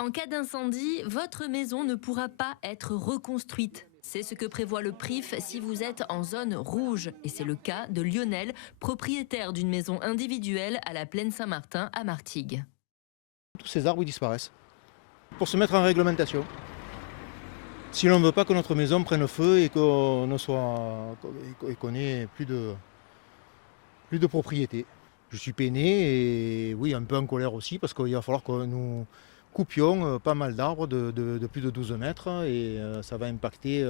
En cas d'incendie, votre maison ne pourra pas être reconstruite. C'est ce que prévoit le PRIF si vous êtes en zone rouge. Et c'est le cas de Lionel, propriétaire d'une maison individuelle à la Plaine Saint-Martin à Martigues. Tous ces arbres ils disparaissent. Pour se mettre en réglementation. Si l'on ne veut pas que notre maison prenne feu et qu'on ne soit et qu'on ait plus de propriété. Je suis peiné et oui, un peu en colère aussi parce qu'il va falloir que nous coupions pas mal d'arbres de plus de 12 mètres et ça va impacter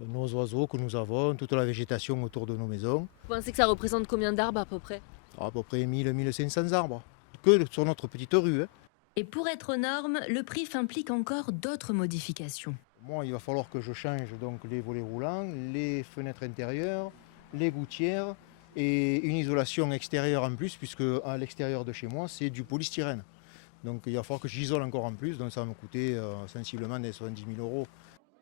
nos oiseaux que nous avons, toute la végétation autour de nos maisons. Vous pensez que ça représente combien d'arbres à peu près? À peu près 1000-1500 arbres, que sur notre petite rue. Hein. Et pour être aux normes, le PRIF implique encore d'autres modifications. Moi, il va falloir que je change donc les volets roulants, les fenêtres intérieures, les gouttières et une isolation extérieure en plus, puisque à l'extérieur de chez moi, c'est du polystyrène. Donc il va falloir que j'isole encore en plus, donc ça va me coûter sensiblement des 70 000 euros.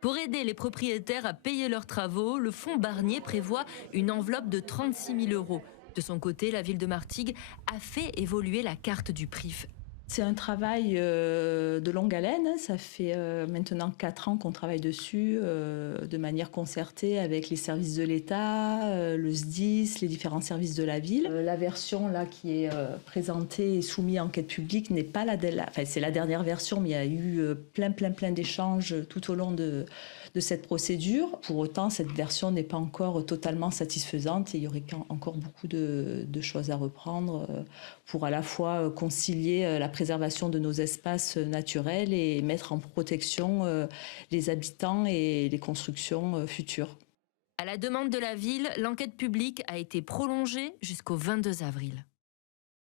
Pour aider les propriétaires à payer leurs travaux, le fonds Barnier prévoit une enveloppe de 36 000 euros. De son côté, la ville de Martigues a fait évoluer la carte du PRIF. C'est un travail de longue haleine. Ça fait maintenant 4 ans qu'on travaille dessus de manière concertée avec les services de l'État, le SDIS, les différents services de la ville. La version là qui est présentée et soumise à enquête publique n'est pas c'est la dernière version, mais il y a eu plein d'échanges tout au long de cette procédure. Pour autant, cette version n'est pas encore totalement satisfaisante et il y aurait encore beaucoup de choses à reprendre pour à la fois concilier la préservation de nos espaces naturels et mettre en protection les habitants et les constructions futures. À la demande de la ville, l'enquête publique a été prolongée jusqu'au 22 avril.